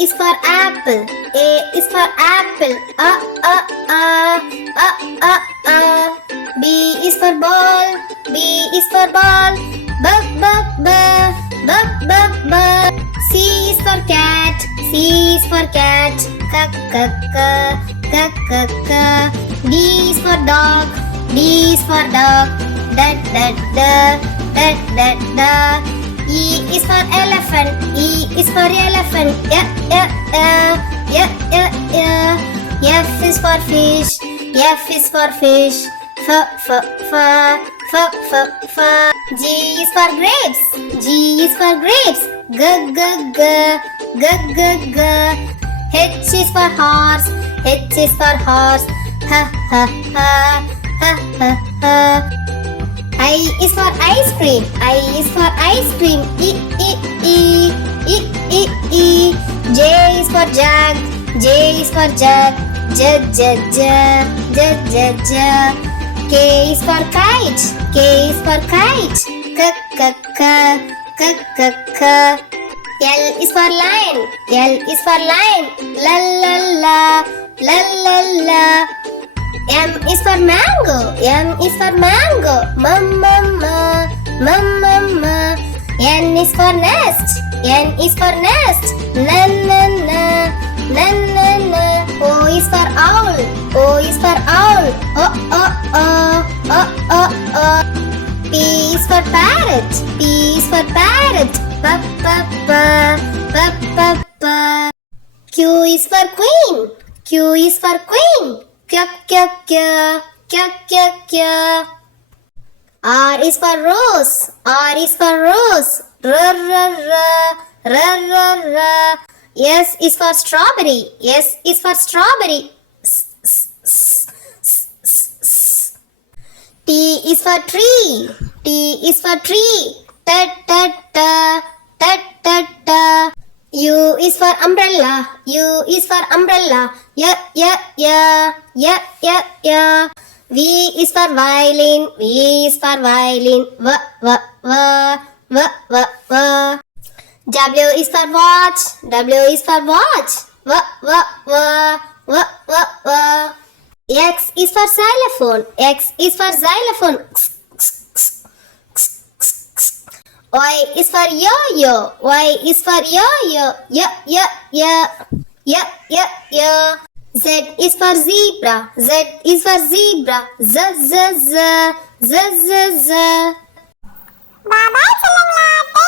is for apple. A is for apple. B is for ball. B is for ball. B. C is for cat. C is for cat. C. D is for dog. D is for dog. D. E is for elephant. E is for elephant. F is for fish. F is for fish. G is for grapes. G is for grapes. G. H is for horse. H is for horse. I is for ice cream. I is for ice cream. E. J is for jug. J is for jug. J. K is for kite. K is for kite. K. L is for lion. L is for lion. La. M is for mango. M is for mango. N is for nest. N is for nest. O is for owl. O is for owl. P is for parrot. P is for parrot. Q is for queen. Q is for queen. R is for rose. R is for rose. S is for strawberry. S is for strawberry. T is for tree. T is for tree. U is for umbrella. U is for umbrella. V is for violin. V is for violin. W is for watch. W is for watch. X is for xylophone. X is for xylophone. Y is for yo-yo. Y is for yo-yo. Z is for zebra. Z is for zebra. Z. Bye bye, children.